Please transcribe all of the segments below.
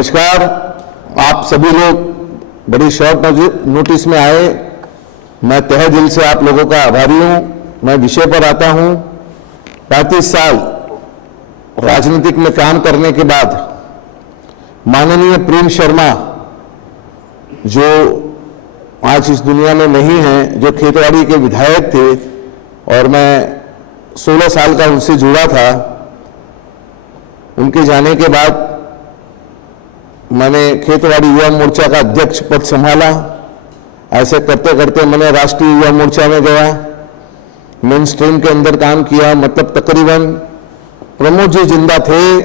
नमस्कार। आप सभी लोग बड़ी शॉर्ट नोटिस में आए, मैं तहे दिल से आप लोगों का आभारी हूं। मैं विषय पर आता हूं। 35 साल राजनीतिक में काम करने के बाद माननीय प्रेम शर्मा, जो आज इस दुनिया में नहीं हैं, जो खेतवाड़ी के विधायक थे और मैं 16 साल का उनसे जुड़ा था, उनके जाने के बाद मैंने खेतवाड़ी युवा मोर्चा का अध्यक्ष पद संभाला। ऐसे करते करते मैंने राष्ट्रीय युवा मोर्चा में गया, मेन स्ट्रीम के अंदर काम किया। मतलब तकरीबन प्रमोद जी जिंदा थे,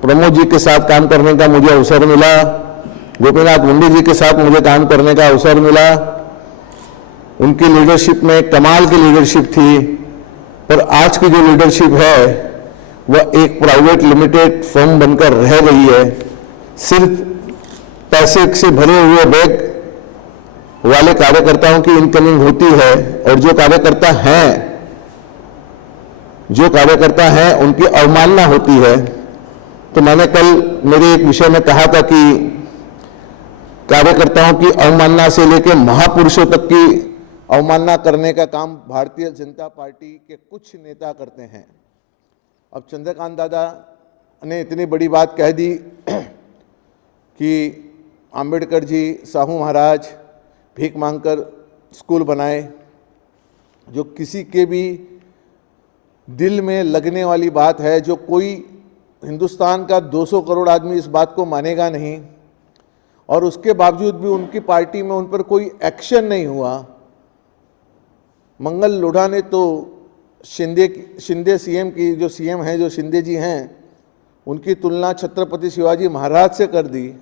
प्रमोद जी के साथ काम करने का मुझे अवसर मिला, गोपीनाथ मुंडे जी के साथ मुझे काम करने का अवसर मिला। उनकी लीडरशिप में कमाल की लीडरशिप थी। पर आज की जो लीडरशिप है वह एक प्राइवेट लिमिटेड फर्म बनकर रह गई है। सिर्फ पैसे से भरे हुए बैग वाले कार्यकर्ताओं की इनकमिंग होती है और जो कार्यकर्ता हैं उनकी अवमानना होती है। तो मैंने कल मेरे एक विषय में कहा था कि कार्यकर्ताओं की अवमानना से लेकर महापुरुषों तक की अवमानना करने का काम भारतीय जनता पार्टी के कुछ नेता करते हैं। अब चंद्रकांत दादा ने इतनी बड़ी बात कह दी कि अंबेडकर जी, साहू महाराज भीख मांगकर स्कूल बनाए। जो किसी के भी दिल में लगने वाली बात है, जो कोई हिंदुस्तान का 200 करोड़ आदमी इस बात को मानेगा नहीं, और उसके बावजूद भी उनकी पार्टी में उन पर कोई एक्शन नहीं हुआ। मंगल लोढ़ा ने तो शिंदे सीएम की, जो सीएम हैं, जो शिंदे जी हैं, उनकी तुलना छत्रपति शिवाजी महाराज से कर दी।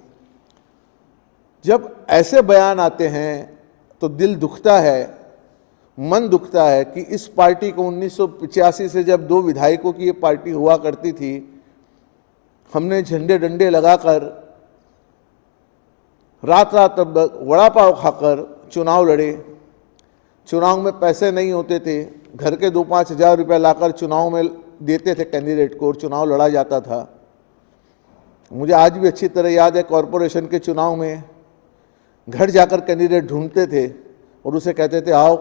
जब ऐसे बयान आते हैं तो दिल दुखता है, मन दुखता है कि इस पार्टी को 1985 से, जब 2 विधायकों की ये पार्टी हुआ करती थी, हमने झंडे डंडे लगाकर रात रात वड़ा पाव खाकर चुनाव लड़े। चुनाव में पैसे नहीं होते थे, घर के 2-5 हज़ार रुपये लाकर चुनाव में देते थे कैंडिडेट को और चुनाव लड़ा जाता था। मुझे आज भी अच्छी तरह याद है, कॉरपोरेशन के चुनाव में घर जाकर कैंडिडेट ढूंढते थे और उसे कहते थे, आओ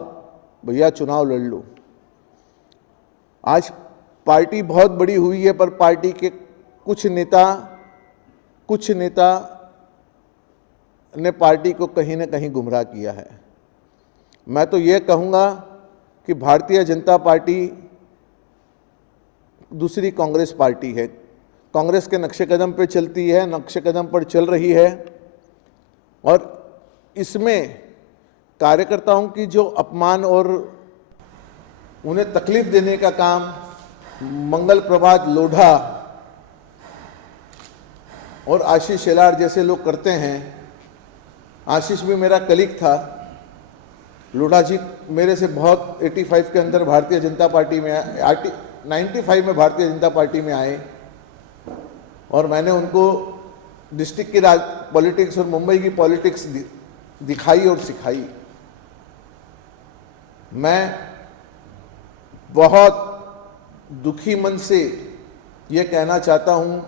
भैया चुनाव लड़ लो। आज पार्टी बहुत बड़ी हुई है, पर पार्टी के कुछ नेता ने पार्टी को कहीं ना कहीं गुमराह किया है। मैं तो ये कहूँगा कि भारतीय जनता पार्टी दूसरी कांग्रेस पार्टी है, कांग्रेस के नक्शे कदम पे चलती है, नक्शे कदम पर चल रही है। और इसमें कार्यकर्ताओं की जो अपमान और उन्हें तकलीफ देने का काम मंगल प्रभात लोढ़ा और आशीष शेलार जैसे लोग करते हैं। आशीष भी मेरा कलीग था, लोढ़ा जी मेरे से बहुत 85 के अंदर भारतीय जनता पार्टी में 95 में भारतीय जनता पार्टी में आए, और मैंने उनको डिस्ट्रिक्ट की पॉलिटिक्स और मुंबई की पॉलिटिक्स दिखाई और सिखाई। मैं बहुत दुखी मन से ये कहना चाहता हूँ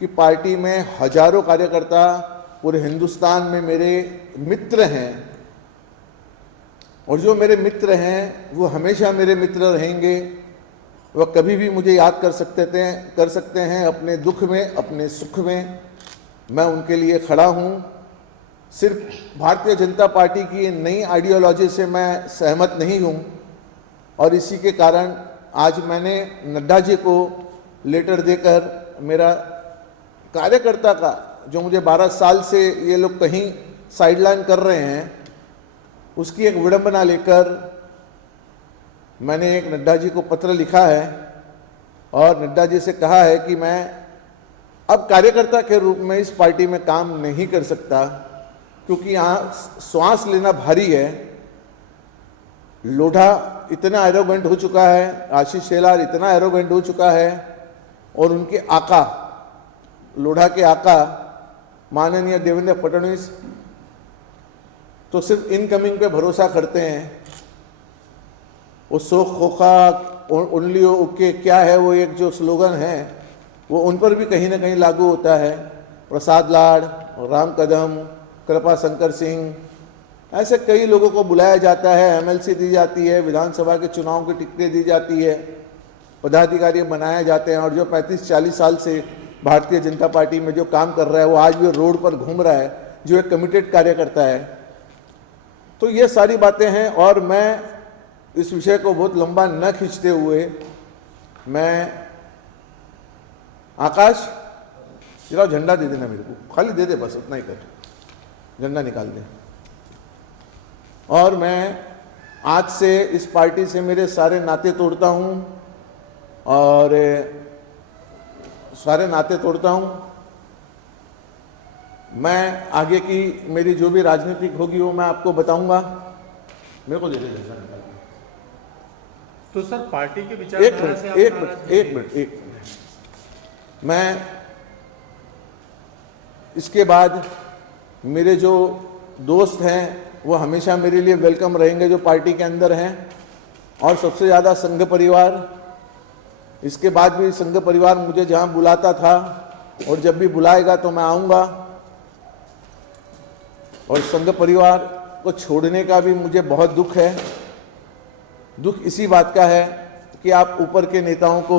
कि पार्टी में हजारों कार्यकर्ता पूरे हिंदुस्तान में मेरे मित्र हैं, और जो मेरे मित्र हैं वो हमेशा मेरे मित्र रहेंगे। वह कभी भी मुझे याद कर सकते हैं अपने दुख में, अपने सुख में। मैं उनके लिए खड़ा हूँ। सिर्फ भारतीय जनता पार्टी की नई आइडियोलॉजी से मैं सहमत नहीं हूँ, और इसी के कारण आज मैंने नड्डा जी को लेटर देकर मेरा कार्यकर्ता का, जो मुझे 12 साल से ये लोग कहीं साइडलाइन कर रहे हैं, उसकी एक विडंबना लेकर मैंने एक नड्डा जी को पत्र लिखा है और नड्डा जी से कहा है कि मैं अब कार्यकर्ता के रूप में इस पार्टी में काम नहीं कर सकता, क्योंकि यहाँ श्वास लेना भारी है। लोढ़ा इतना एरोगेंट हो चुका है, आशीष शेलार इतना एरोगेंट हो चुका है, और उनके आका, लोढ़ा के आका माननीय देवेंद्र फडणवीस तो सिर्फ इनकमिंग पे भरोसा करते हैं। वो सो खोखा ओनली ओके क्या है, वो एक जो स्लोगन है वो उन पर भी कहीं ना कहीं लागू होता है। प्रसाद लाड़, राम कदम, कृपा शंकर सिंह, ऐसे कई लोगों को बुलाया जाता है, एमएलसी दी जाती है, विधानसभा के चुनाव की टिकटें दी जाती है, पदाधिकारी बनाए जाते हैं, और जो 35-40 साल से भारतीय जनता पार्टी में जो काम कर रहा है वो आज भी रोड पर घूम रहा है, जो एक कमिटेड कार्यकर्ता है। तो ये सारी बातें हैं, और मैं इस विषय को बहुत लंबा न खींचते हुए मैं, आकाश जरा झंडा दे देना मेरे को, खाली दे दे, बस उतना ही कर, झंडा निकाल दे। और मैं आज से इस पार्टी से मेरे सारे नाते तोड़ता हूं, और सारे नाते तोड़ता हूं। मैं आगे की मेरी जो भी राजनीतिक होगी वो मैं आपको बताऊंगा। मेरे को दे दे झंडा निकाल दे। तो सर पार्टी के विचारधारा से आप एक मिनट मैं इसके बाद मेरे जो दोस्त हैं वो हमेशा मेरे लिए वेलकम रहेंगे जो पार्टी के अंदर हैं, और सबसे ज़्यादा संघ परिवार। इसके बाद भी संघ परिवार मुझे जहां बुलाता था और जब भी बुलाएगा तो मैं आऊँगा, और संघ परिवार को छोड़ने का भी मुझे बहुत दुख है। दुख इसी बात का है कि आप ऊपर के नेताओं को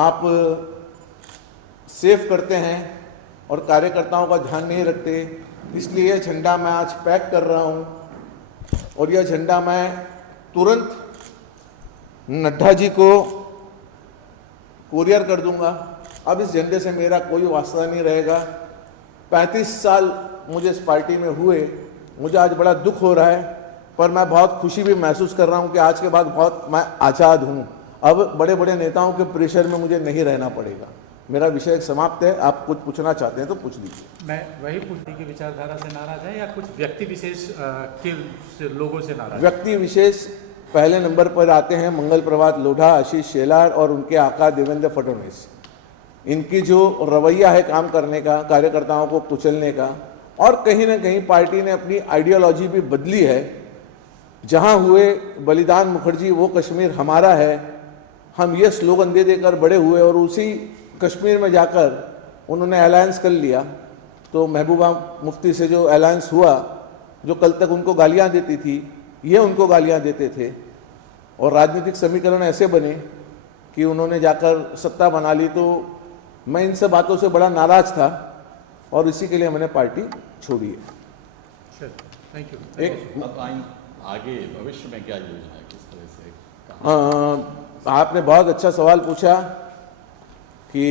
आप सेव करते हैं और कार्यकर्ताओं का ध्यान नहीं रखते। इसलिए यह झंडा मैं आज पैक कर रहा हूं, और यह झंडा मैं तुरंत नड्डा जी को कुरियर कर दूंगा। अब इस झंडे से मेरा कोई वास्ता नहीं रहेगा। 35 साल मुझे इस पार्टी में हुए, मुझे आज बड़ा दुख हो रहा है, पर मैं बहुत खुशी भी महसूस कर रहा हूं कि आज के बाद बहुत मैं आज़ाद हूं। अब बड़े बड़े नेताओं के प्रेशर में मुझे नहीं रहना पड़ेगा। मेरा विषय समाप्त है। आप कुछ पूछना चाहते हैं तो पूछ लीजिए। मैं वही पूछती की विचारधारा से नाराज है या कुछ व्यक्ति विशेष के लोगों से नाराज? व्यक्ति विशेष पहले नंबर पर आते हैं मंगल प्रभात लोढ़ा, आशीष शेलार और उनके आका देवेंद्र फडणवीस। इनकी जो रवैया है काम करने का, कार्यकर्ताओं को कुचलने का, और कहीं ना कहीं पार्टी ने अपनी आइडियोलॉजी भी बदली है। जहां हुए बलिदान मुखर्जी वो कश्मीर हमारा है, हम ये स्लोगन दे देकर बड़े हुए, और उसी कश्मीर में जाकर उन्होंने अलायंस कर लिया। तो महबूबा मुफ्ती से जो अलायंस हुआ, जो कल तक उनको गालियां देती थी, ये उनको गालियां देते थे, और राजनीतिक समीकरण ऐसे बने कि उन्होंने जाकर सत्ता बना ली। तो मैं इन सब बातों से बड़ा नाराज था, और इसी के लिए मैंने पार्टी छोड़ी है। Thank you. अब आगे भविष्य में क्या योजना है, किस तरह से? आपने बहुत अच्छा सवाल पूछा कि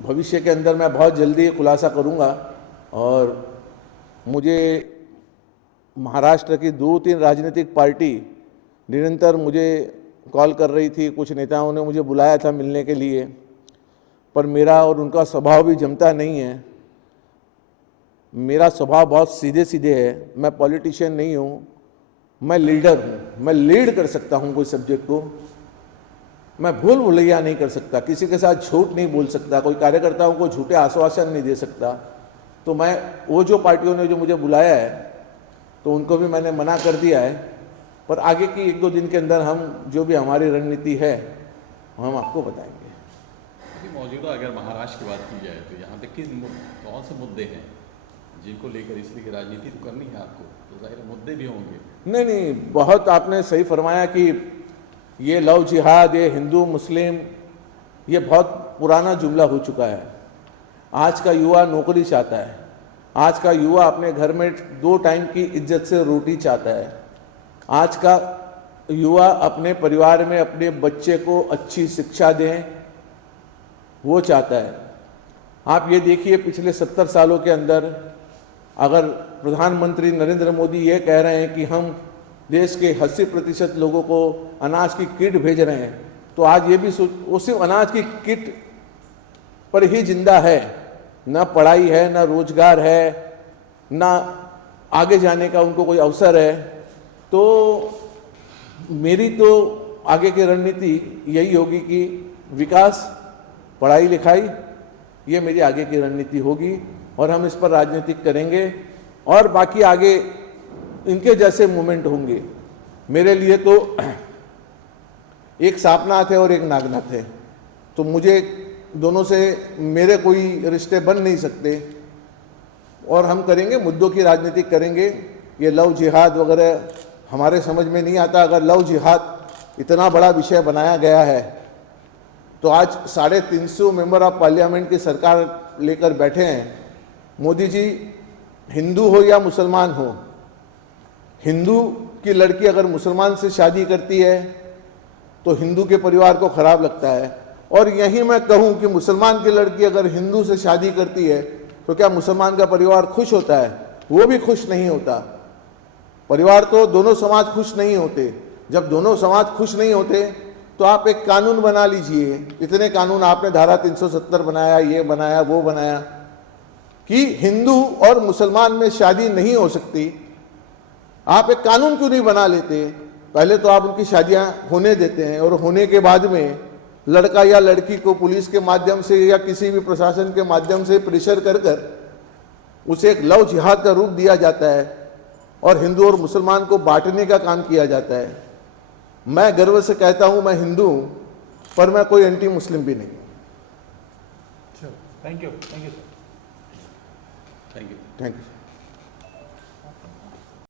भविष्य के अंदर मैं बहुत जल्दी खुलासा करूंगा। और मुझे महाराष्ट्र की 2-3 राजनीतिक पार्टी निरंतर मुझे कॉल कर रही थी, कुछ नेताओं ने मुझे बुलाया था मिलने के लिए, पर मेरा और उनका स्वभाव भी जमता नहीं है। मेरा स्वभाव बहुत सीधे सीधे है। मैं पॉलिटिशियन नहीं हूँ, मैं लीडर हूँ। मैं लीड कर सकता हूँ कोई सब्जेक्ट को, मैं भूल भुलैया नहीं कर सकता, किसी के साथ झूठ नहीं बोल सकता, कोई कार्यकर्ताओं को झूठे आश्वासन नहीं दे सकता। तो मैं वो जो पार्टियों ने जो मुझे बुलाया है तो उनको भी मैंने मना कर दिया है। पर आगे की 1-2 दिन के अंदर हम जो भी हमारी रणनीति है हम आपको बताएंगे। अभी मौजूदा अगर महाराष्ट्र की बात की जाए तो यहाँ पे कौन से मुद्दे हैं जिनको लेकर इसलिए राजनीति तो करनी है आपको, तो जाहिर मुद्दे भी होंगे? नहीं, बहुत आपने सही फरमाया कि ये लव जिहाद, ये हिंदू मुस्लिम, ये बहुत पुराना जुमला हो चुका है। आज का युवा नौकरी चाहता है, आज का युवा अपने घर में 2 टाइम की इज्जत से रोटी चाहता है, आज का युवा अपने परिवार में अपने बच्चे को अच्छी शिक्षा दें वो चाहता है। आप ये देखिए पिछले 70 सालों के अंदर अगर प्रधानमंत्री नरेंद्र मोदी ये कह रहे हैं कि हम देश के 80% लोगों को अनाज की किट भेज रहे हैं, तो आज ये भी वो सिर्फ अनाज की किट पर ही जिंदा है, ना पढ़ाई है, ना रोजगार है, ना आगे जाने का उनको कोई अवसर है। तो मेरी तो आगे की रणनीति यही होगी कि विकास, पढ़ाई लिखाई, ये मेरी आगे की रणनीति होगी और हम इस पर राजनीति करेंगे। और बाकी आगे इनके जैसे मूवमेंट होंगे। मेरे लिए तो एक सापनाथ है और एक नागनाथ है, तो मुझे दोनों से मेरे कोई रिश्ते बन नहीं सकते, और हम करेंगे, मुद्दों की राजनीति करेंगे। ये लव जिहाद वगैरह हमारे समझ में नहीं आता। अगर लव जिहाद इतना बड़ा विषय बनाया गया है तो आज 350 मेंबर ऑफ पार्लियामेंट की सरकार लेकर बैठे हैं। मोदी जी, हिंदू हो या मुसलमान हो, हिंदू की लड़की अगर मुसलमान से शादी करती है तो हिंदू के परिवार को खराब लगता है, और यही मैं कहूं कि मुसलमान की लड़की अगर हिंदू से शादी करती है तो क्या मुसलमान का परिवार खुश होता है? वो भी खुश नहीं होता। परिवार तो दोनों समाज खुश नहीं होते। जब दोनों समाज खुश नहीं होते तो आप एक कानून बना लीजिए। इतने कानून आपने धारा 370 बनाया, ये बनाया, वो बनाया, कि हिंदू और मुसलमान में शादी नहीं हो सकती। आप एक कानून क्यों नहीं बना लेते? पहले तो आप उनकी शादियां होने देते हैं, और होने के बाद में लड़का या लड़की को पुलिस के माध्यम से या किसी भी प्रशासन के माध्यम से प्रेशर कर कर उसे एक लव जिहाद का रूप दिया जाता है, और हिंदू और मुसलमान को बांटने का काम किया जाता है। मैं गर्व से कहता हूं मैं हिंदू हूं, पर मैं कोई एंटी मुस्लिम भी नहीं। Thank you sir. Thank you. Thank you.